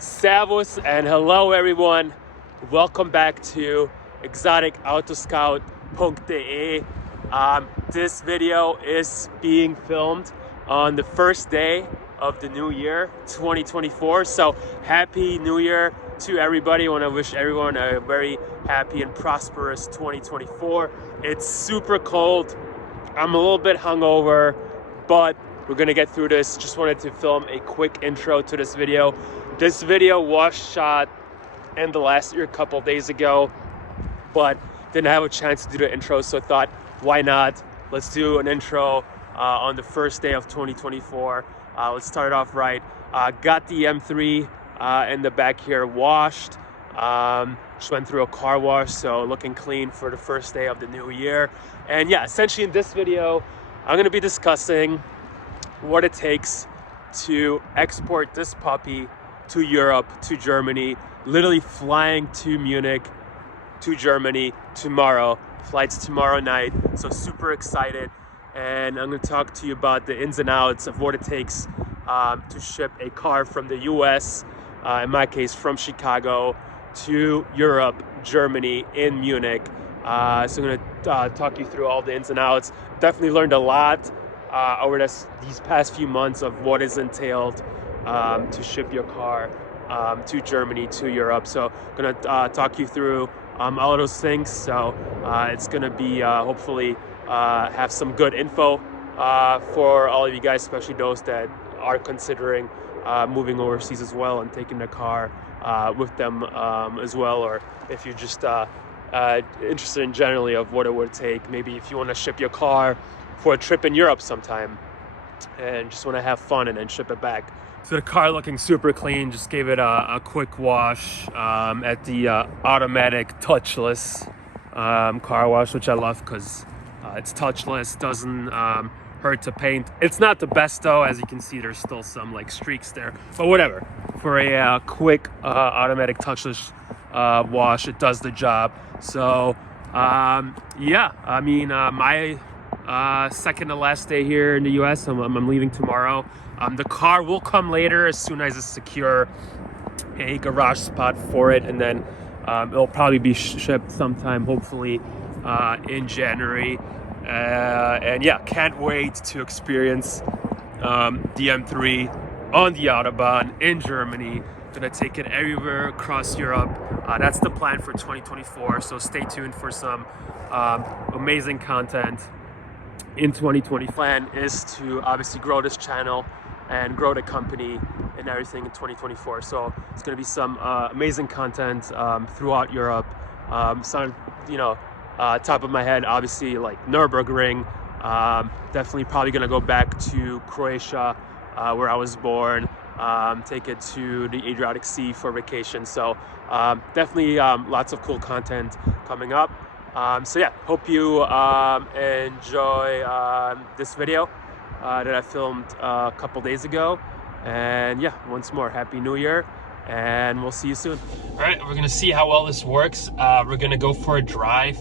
Servus and hello everyone. Welcome back to exoticautoscout.de. This video is being filmed on the first day of the new year 2024. So happy new year to everybody. I want to wish everyone a very happy and prosperous 2024. It's super cold. I'm a little bit hungover, but we're gonna get through this. Just wanted to film a quick intro to this video. This video was shot in the last year, a couple days ago, but didn't have a chance to do the intro, so I thought, why not? Let's do an intro on the first day of 2024. Let's start it off right. Got the M3 in the back here washed. Just went through a car wash, so looking clean for the first day of the new year. And yeah, essentially in this video, I'm gonna be discussing what it takes to export this puppy to Europe, to Germany, literally flying to Munich, to Germany tomorrow. Flight's tomorrow night, so super excited. And I'm gonna talk to you about the ins and outs of what it takes to ship a car from the US, in my case from Chicago, to Europe, Germany, in Munich. So I'm gonna talk you through all the ins and outs. Definitely learned a lot over these past few months of what is entailed to ship your car to Germany, to Europe. So I'm gonna talk you through all of those things. So it's gonna be hopefully have some good info for all of you guys, especially those that are considering moving overseas as well and taking the car with them as well, or if you're just interested in generally of what it would take, maybe if you want to ship your car for a trip in Europe sometime and just want to have fun and then ship it back. So the car looking super clean, just gave it a quick wash at the automatic touchless car wash, which I love because it's touchless, doesn't hurt to paint. It's not the best though, as you can see there's still some like streaks there, but whatever. For a quick automatic touchless wash, it does the job. So yeah, I mean my second to last day here in the US. I'm leaving tomorrow. The car will come later as soon as I secure a garage spot for it, and then it'll probably be shipped sometime, hopefully in January. And yeah, can't wait to experience the M3 on the Autobahn in Germany. Gonna take it everywhere across Europe. That's the plan for 2024, so stay tuned for some amazing content in 2020. Plan is to obviously grow this channel and grow the company and everything in 2024. So it's going to be some amazing content throughout Europe. Some, top of my head, obviously like Nürburgring. Definitely probably going to go back to Croatia, where I was born. Take it to the Adriatic Sea for vacation. So definitely lots of cool content coming up. So yeah, hope you enjoy this video that I filmed a couple days ago. And yeah, once more, Happy New Year, and we'll see you soon. All right, we're gonna see how well this works. We're gonna go for a drive.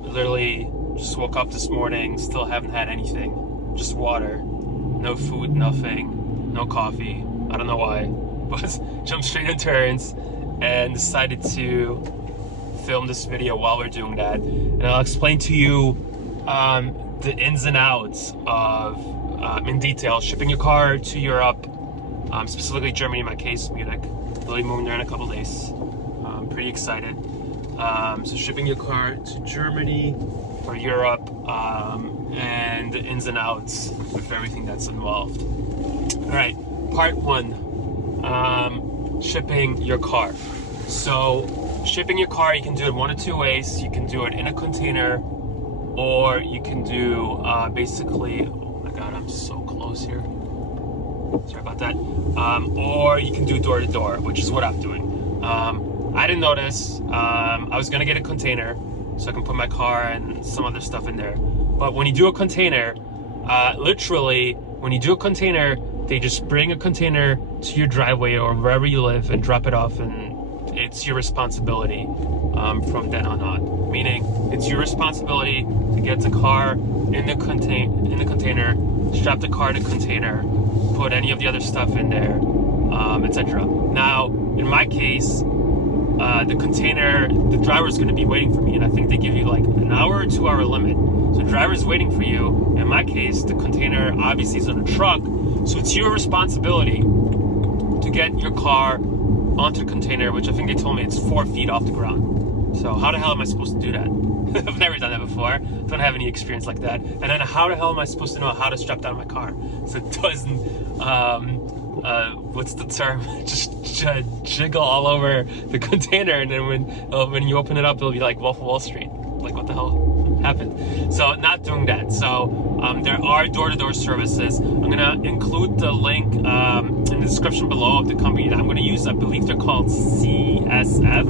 Literally just woke up this morning, still haven't had anything, just water, no food, nothing, no coffee. I don't know why, but jumped straight into errands and decided to film this video while we're doing that, and I'll explain to you the ins and outs of in detail shipping your car to Europe, specifically Germany in my case, Munich. Really moving there in a couple days. I'm pretty excited. So shipping your car to Germany or Europe, and the ins and outs with everything that's involved. All right, part one, shipping your car. So shipping your car, you can do it one of two ways. You can do it in a container, or you can do basically, oh my god, I'm so close here, sorry about that, or you can do door to door, which is what I'm doing. I didn't notice. I was gonna get a container so I can put my car and some other stuff in there, but when you do a container, literally when you do a container, they just bring a container to your driveway or wherever you live and drop it off in it's your responsibility from then on. Meaning, it's your responsibility to get the car in the container, strap the car in the container, put any of the other stuff in there, etc. Now, in my case, the container, the driver is going to be waiting for me, and I think they give you like an hour or 2 hour limit. So the driver is waiting for you. In my case, the container obviously is on a truck, so it's your responsibility to get your car onto the container, which I think they told me it's 4 feet off the ground. So how the hell am I supposed to do that? I've never done that before. Don't have any experience like that. And then how the hell am I supposed to know how to strap down my car so it doesn't, what's the term? Just jiggle all over the container, and then when you open it up, it'll be like Wolf of Wall Street. Like, what the hell happened? So not doing that. So there are door-to-door services. I'm gonna include the link in the description below of the company that I'm gonna use. I believe they're called CSF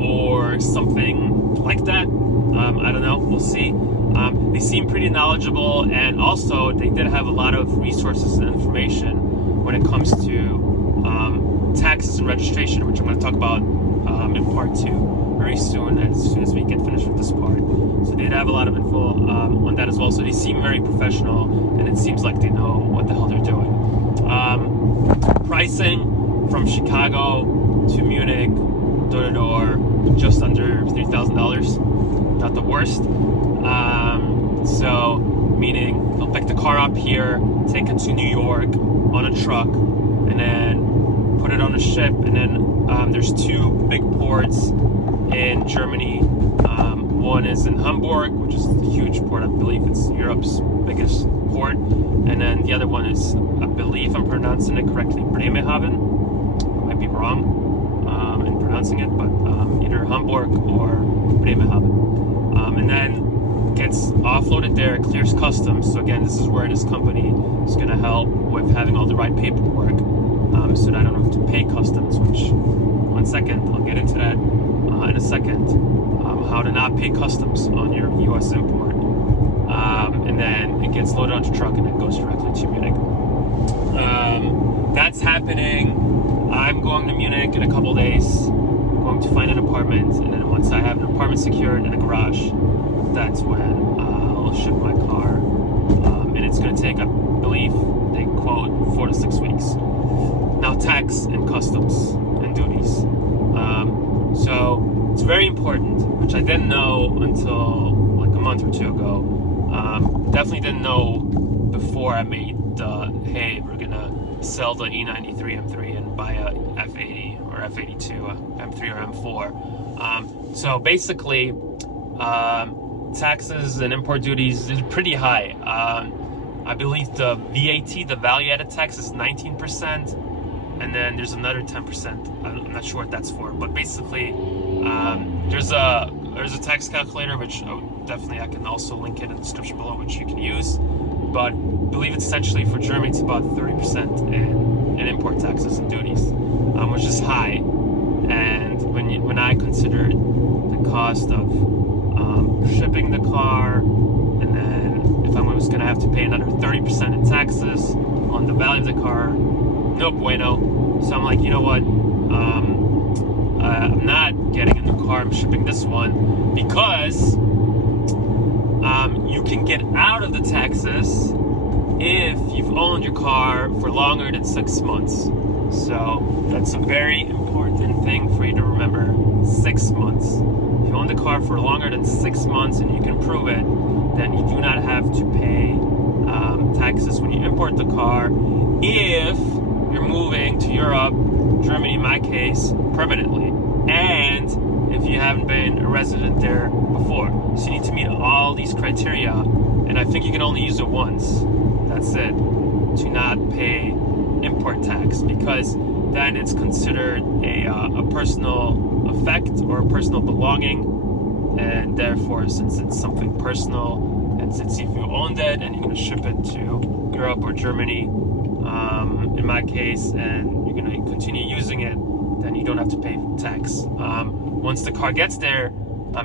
or something like that. I don't know, we'll see. They seem pretty knowledgeable, and also they did have a lot of resources and information when it comes to taxes and registration, which I'm going to talk about in part 2 very soon as we get finished with this part. So they did have a lot of info on that as well. So they seem very professional, and it seems like they know what the hell they're doing. Pricing from Chicago to Munich, door to door, just under $3,000. Not the worst. So meaning they'll pick the car up here, take it to New York on a truck, and then put it on a ship. And then there's 2 big ports in Germany. One is in Hamburg, which is a huge port. I believe it's Europe's biggest port. And then the other one is, I believe I'm pronouncing it correctly, Bremerhaven. I might be wrong in pronouncing it, but either Hamburg or Bremerhaven. And then gets offloaded there, clears customs. So again, this is where this company is going to help with having all the right paperwork, so that I don't have to pay customs, which, one second, I'll get into that in a second, how to not pay customs on your US import. And then it gets loaded onto a truck and then goes directly to Munich. That's happening. I'm going to Munich in a couple days. I'm going to find an apartment, and then once I have an apartment secured in a garage, that's when I'll ship my car. And it's going to take, I believe, they quote 4 to 6 weeks. Now, tax and customs and duties. So it's very important, which I didn't know until like a month or 2 ago. Definitely didn't know before I made the, hey, we're going to sell the E93 M3 and buy a F80 or F82 M3 or M4. So basically, taxes and import duties is pretty high. I believe the VAT, the value-added tax, is 19%, and then there's another 10%. I'm not sure what that's for, but basically, there's a tax calculator, which definitely I can also link it in the description below, which you can use. But I believe it's essentially for Germany, it's about 30% in import taxes and duties, which is high. And when I considered the cost of shipping the car, and then if I was going to have to pay another 30% in taxes on the value of the car, no bueno. So I'm like, you know what? I'm not getting a new car. I'm shipping this one because you can get out of the taxes if you've owned your car for longer than 6 months. So that's a very important thing for you to remember. 6 months. If you own the car for longer than 6 months and you can prove it, then you do not have to pay taxes when you import the car if you're moving to Europe, Germany in my case, permanently, and if you haven't been a resident there before. So you need to meet all these criteria, and I think you can only use it once. That's it, to not pay import tax, because then it's considered a personal effect or a personal belonging, and therefore, since it's something personal, and since if you owned it and you're going to ship it to Europe or Germany, in my case, and you're going to continue using it, then you don't have to pay tax. Once the car gets there,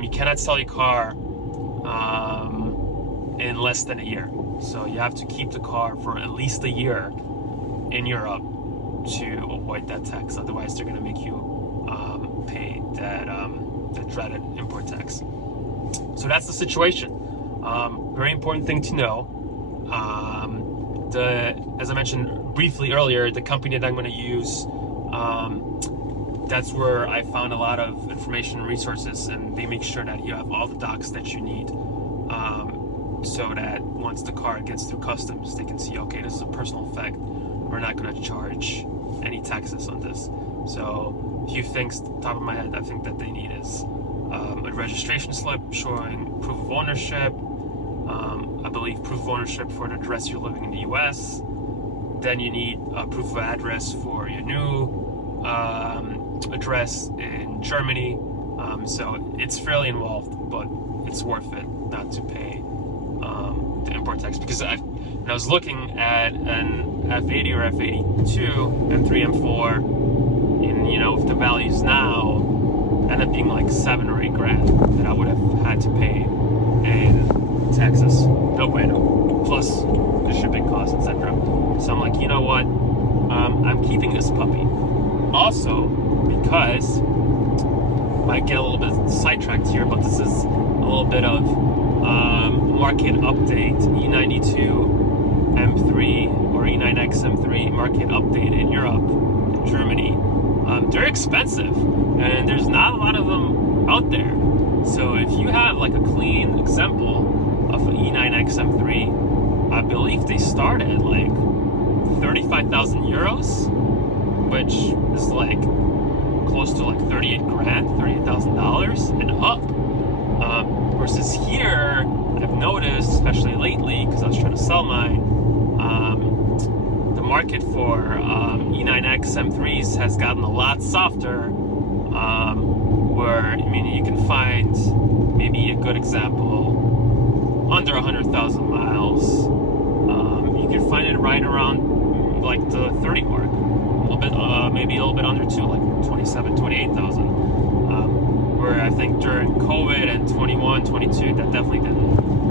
you cannot sell your car in less than a year. So you have to keep the car for at least a year in Europe to avoid that tax. Otherwise, they're going to make you pay that dreaded import tax. So that's the situation. Very important thing to know. As I mentioned briefly earlier, the company that I'm going to use, that's where I found a lot of information and resources, and they make sure that you have all the docs that you need, so that once the car gets through customs, they can see, okay, this is a personal effect. We're not going to charge any taxes on this. So a few things, top of my head, I think that they need is a registration slip showing proof of ownership. I believe proof of ownership for the address you're living in the US. Then you need a proof of address for your new address in Germany. So it's fairly involved, but it's worth it not to pay the import tax, because when I was looking at an F80 or F82, M3, M4, and if the values now end up being like $7 or $8 that I would have had to pay in taxes. No bueno. Plus the shipping costs, etc. So I'm like, you know what? I'm keeping this puppy. Also, because might get a little bit sidetracked here, but this is a little bit of market update. E92 M3 or E9X M3 market update in Europe, in Germany. They're expensive, and there's not a lot of them out there. So if you have like a clean example of an E9X M3, I believe they start at like 35,000 euros, which is like close to like $38,000 and up. Versus here, I've noticed, especially lately, because I was trying to sell mine, the market for E9X M3s has gotten a lot softer. Where you can find maybe a good example under 100,000 miles. You can find it right around like the 30 mark, a little bit, maybe a little bit under too, like 27, 28,000. Where I think during COVID and 21, 22, that definitely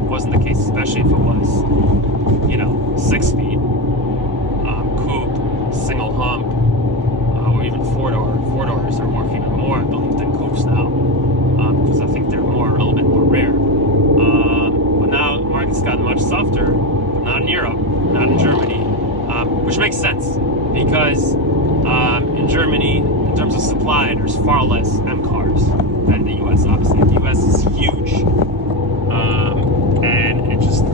wasn't the case, especially if it was, 6 speed, coupe, single hump, or even four-door. Four-doors are worth even more, I believe, than coupes now, because I think they're a little bit more rare. But now the market's gotten much softer, but not in Europe, not in Germany, which makes sense, because in Germany, in terms of supply, there's far less M cars than the US, obviously. The US is huge, and it just...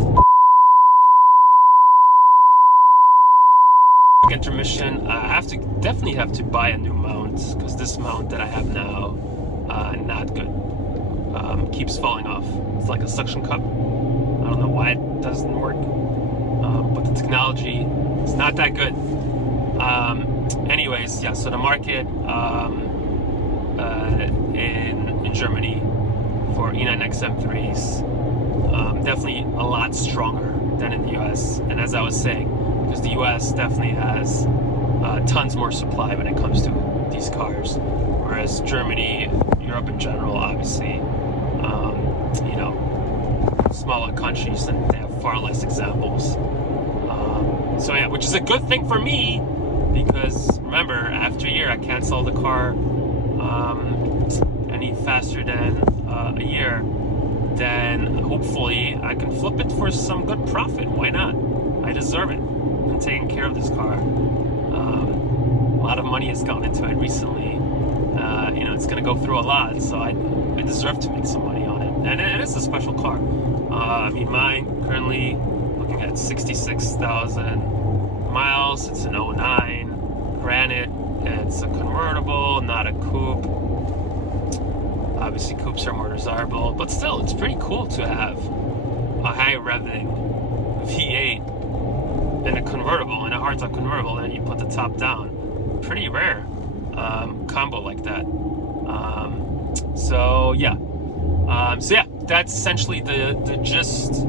Intermission. I definitely have to buy a new mount, because this mount that I have now, not good. Keeps falling off. It's like a suction cup. I don't know why it doesn't work, but the technology is not that good. Anyways, yeah. So the market in Germany for E9X M3s definitely a lot stronger than in the US. And as I was saying, because the US definitely has tons more supply when it comes to these cars, whereas Germany, Europe in general, obviously, smaller countries, and they have far less examples. So yeah, which is a good thing for me, because remember, after a year I can't sell the car any faster than a year. Then hopefully I can flip it for some good profit. Why not? I deserve it. I'm taking care of this car. A lot of money has gone into it recently. It's going to go through a lot, so I deserve to make some money on it. And it is a special car. Mine currently looking at 66,000 miles. It's an 09 Granite. It's a convertible, not a coupe. Obviously, coupes are more desirable, but still, it's pretty cool to have a high revving V8 in a convertible, in a hardtop convertible, and you put the top down. Pretty rare combo like that. So yeah, that's essentially the gist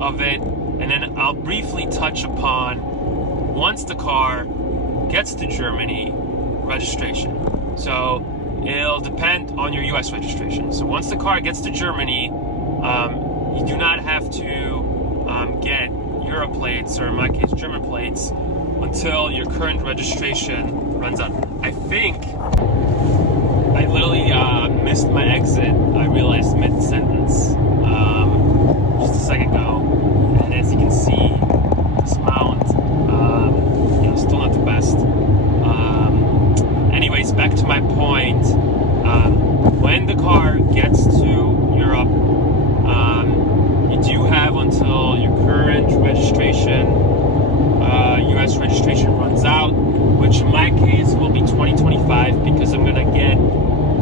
of it. And then I'll briefly touch upon, once the car gets to Germany, registration. So it'll depend on your US registration. So once the car gets to Germany, you do not have to get Euro plates, or in my case German plates, until your current registration runs out. I think I literally missed my exit. I realized mid-sentence just a second ago, and as you can see, this mount, still not the best. Anyways, back to my point. When the car gets to Europe, you do have until your current registration, US registration runs out, which in my case will be 2025, because I'm gonna get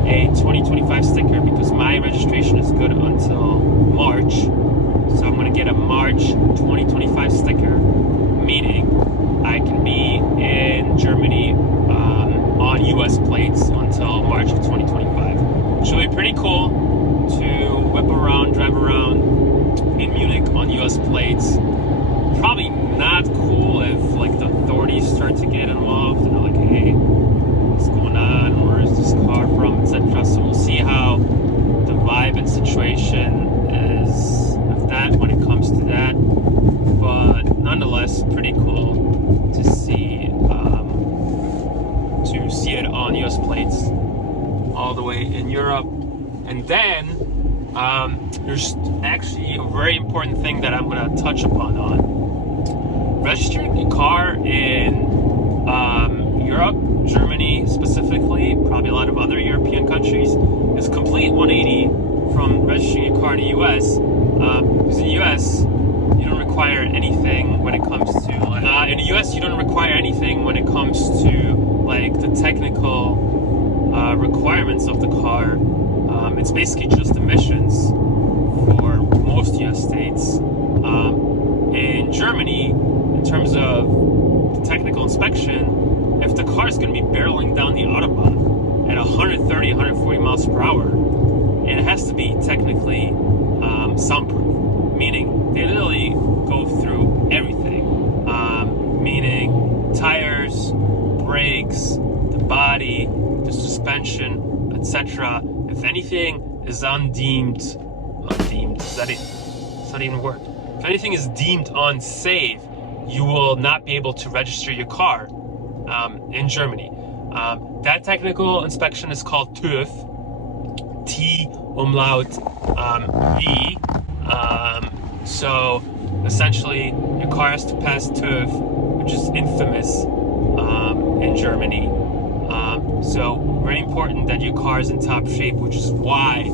a 2025 sticker because my registration is good until March. So I'm gonna get a March 2025 sticker, meaning I can be in Germany on US plates until March of 2025. Which will be pretty cool to whip around, drive around in Munich on US plates. Probably not cool if like the authorities start to get involved and they're like, hey, what's going on? Where is this car from, etc. So we'll see how the vibe and situation is with that when it comes to that. But nonetheless, pretty cool to see it on US plates all the way in Europe. And then there's actually a very important thing that I'm going to touch upon registering a car in Europe, Germany specifically, probably a lot of other European countries, is complete 180 from registering a car in the US. Because in the US, you don't require anything when it comes to like the technical requirements of the car. It's basically just emissions for most US states. In Germany, in terms of the technical inspection, if the car is going to be barreling down the Autobahn at 130, 140 miles per hour, it has to be technically soundproof, meaning they literally go through everything, meaning tires, brakes, the body, the suspension, etc. If anything is undeemed, is that it? It's not even a word. If anything is deemed unsafe, you will not be able to register your car in Germany. That technical inspection is called TÜV, T umlaut V. So essentially, your car has to pass TÜV, which is infamous in Germany. So very important that your car is in top shape, which is why,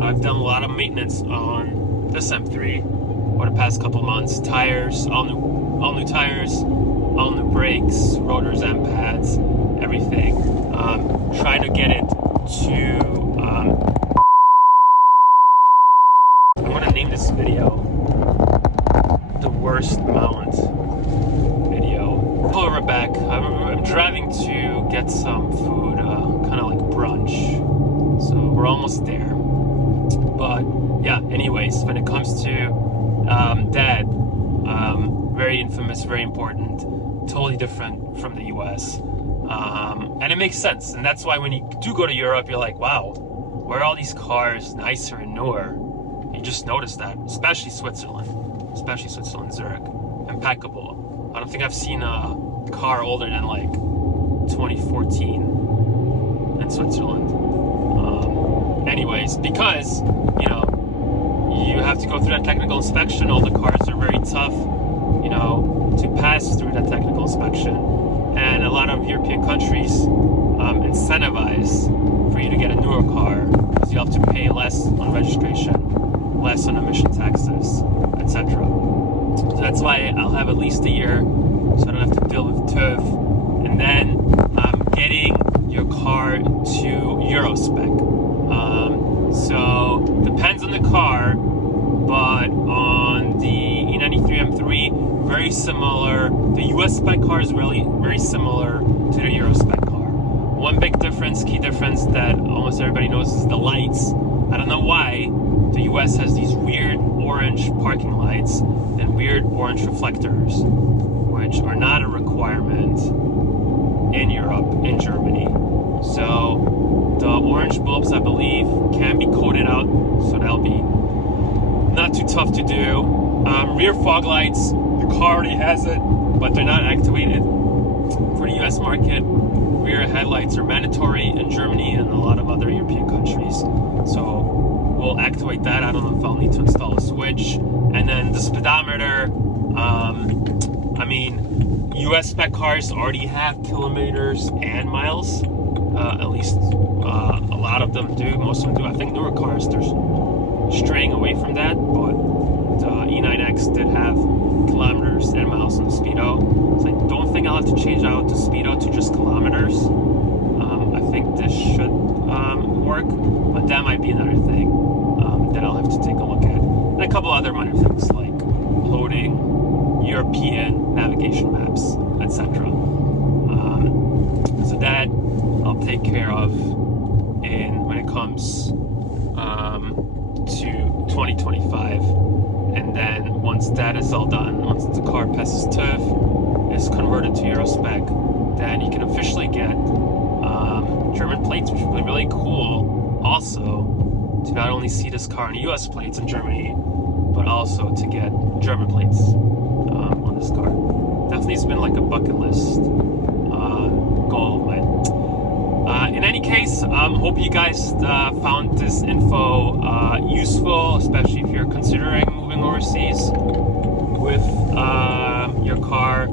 I've done a lot of maintenance on this M3 over the past couple months. Tires, all new tires, all new brakes, rotors and pads, everything. Trying to get it to, I'm gonna name this video the worst mount video. Pull over back. I'm driving to get some food, kind of like brunch. So we're almost there. But yeah, anyways, when it comes to that, very infamous, very important, totally different from the US. And it makes sense. And that's why when you do go to Europe, you're like, wow, where are all these cars nicer and newer? You just notice that, especially Switzerland, Zurich, impeccable. I don't think I've seen a car older than like 2014 in Switzerland. Anyways, because, you have to go through that technical inspection. All the cars are very tough, to pass through that technical inspection. And a lot of European countries incentivize for you to get a newer car because you have to pay less on registration, less on emission taxes, etc. So that's why I'll have at least a year so I don't have to deal with TÜV. And then getting your car to Euro spec. So depends on the car, but on the E93 M3, very similar. The US spec car is really very similar to the Euro spec car. One big difference, key difference that almost everybody knows is the lights. I don't know why the US has these weird orange parking lights and weird orange reflectors, which are not a requirement in Europe, in Germany. So the orange bulbs, I believe, can be coated out, so that'll be not too tough to do. Rear fog lights, the car already has it. but they're not activated for the US market. Rear headlights are mandatory in Germany and a lot of other European countries. So we'll activate that. I don't know if I'll need to install a switch. And then the speedometer, I mean, US spec cars already have kilometers and miles. At least a lot of them do. Most of them do. I think newer cars, they're straying away from that, but the E9X did have kilometers and miles on the speedo. So I don't think I'll have to change out the speedo to just kilometers. I think this should work, but that might be another thing that I'll have to take a look at. And a couple other minor things like loading European navigation maps, etc. So that I'll take care of when it comes to 2025. And then once that is all done, once the car passes TÜV, is converted to Euro spec, then you can officially get German plates, which would be really cool also to not only see this car in US plates in Germany, but also to get German plates on this car. Definitely has been like a bucket list goal of mine. In any case, hope you guys found this info useful, especially if you're considering moving overseas with your car.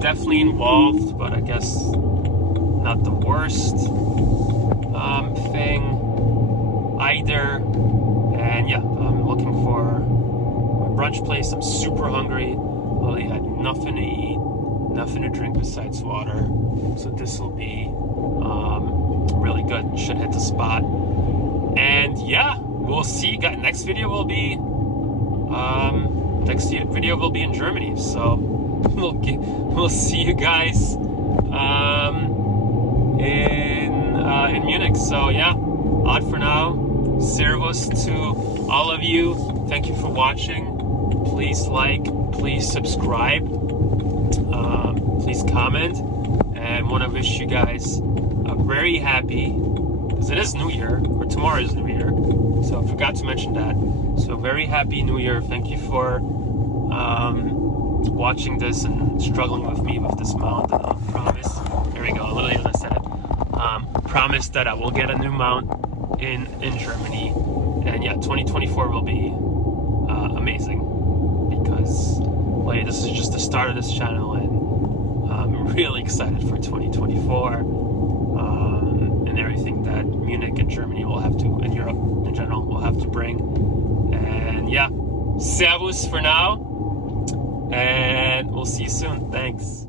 Definitely involved, but I guess not the worst thing either. And yeah, I'm looking for a brunch place. I'm super hungry. Really had nothing to eat, nothing to drink besides water. So this will be really good. Should hit the spot. And yeah, we'll see you guys. Next video will be in Germany. So we'll see you guys in Munich. So yeah, out for now. Servus to all of you. Thank you for watching. Please like, please subscribe, please comment, and want to wish you guys a very happy, because it is New Year, or tomorrow is New Year, so I forgot to mention that. So very happy New Year. Thank you for watching this and struggling with me with this mount. Promise, there we go, literally as I said it, promise that I will get a new mount in Germany. And yeah, 2024 will be amazing, because well, this is just the start of this channel, and I'm really excited for 2024 and everything that Munich and Germany will have to, and Europe in general, will have to bring. And yeah, servus for now, and we'll see you soon. Thanks.